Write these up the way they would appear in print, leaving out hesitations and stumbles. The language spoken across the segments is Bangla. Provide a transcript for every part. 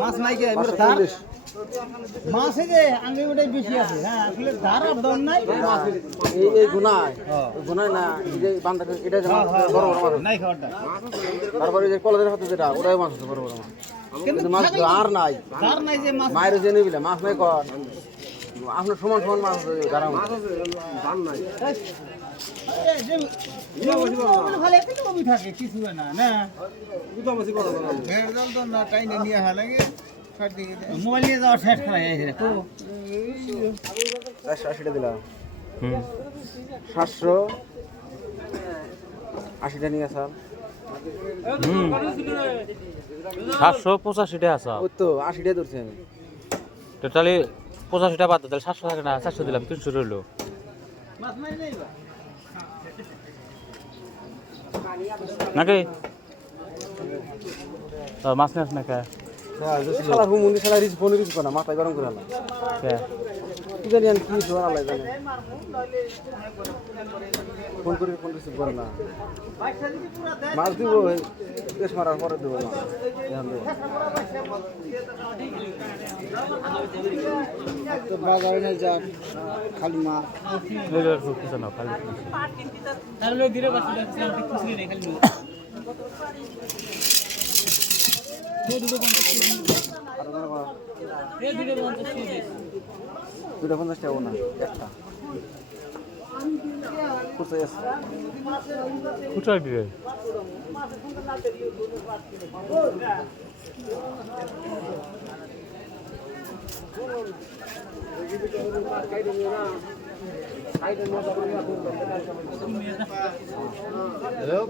মাছ নাই কে মাছ এই যে আঙ্গে ওটাই বেশি আছে হ্যাঁ আসলে ধার আর দম নাই এই গুনায় গুনায় না এই যে বান্দা এটা যে বড় বড় মাছ নাই খাওয়াটা তারপরে যে কলেজের হাতে যেটা ওটাই মাছ আছে বড় বড় মাছ কিন্তু মাছ আর নাই ধার নাই যে মাছ মায়ের যে নিবিলে মাছ নাই কর আপনার সমান সমান মাছ আছে গারা মাছ আছে ধান নাই খালি একটা কবি থাকে কিছু না না না টাইনে নিয়ে হয় লাগে মোবাইল নিয়ে যাওয়ার শেষ করা যায় তো 480 দিলাম 780 নিয়ে স্যার 785 টাকা আছে ওই তো 80 টাকা ধরছি আমি টোটালি 85 টাকা বাদ তাহলে 700 থাকে না 400 দিলাম 300 রইলো নাকি মাছ নেস না কে শালা হুমুনি শালা রিজ ফোন রিজ না মাথা গরম করে না কে কি জানি আমি কি শোনা আল্লাহ জানে ফোন রিসিভ করে না মাছ দিব দেশ মারার পরে দেবো না এখন দেবো তো বাগানে যা খালি মা কিছু না খালি তাহলে ধীরে বাসি খুশি নেই খালি দুটো 50 টাকা না একটা কোথায় দিবে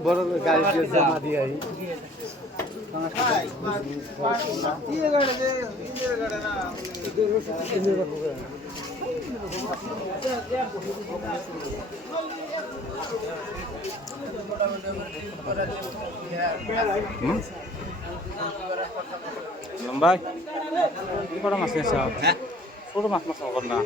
বড় গাড়ি জমা দিয়ে লম্বা বড় মাছ নিয়েছ হ্যাঁ ছোট মাছ মাছ কর না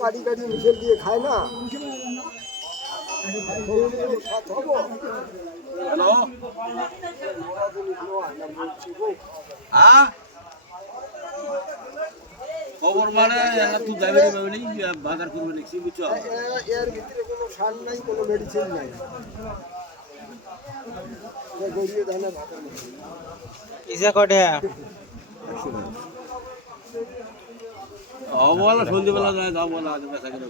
কাটি কাটি মিশেল দিয়ে খায় না হ্যালো হ্যাঁ খবর মানে তুই যাবে বাজার করবে দেখছি বুঝছো এর ভিতরে কোনো সার নাই কোনো মেডিসিন নাই গড়িয়ে ধানে ইসা কটে বলা সন্ধ্যেবেলা যায় যাবো বলা আজ বেসা করে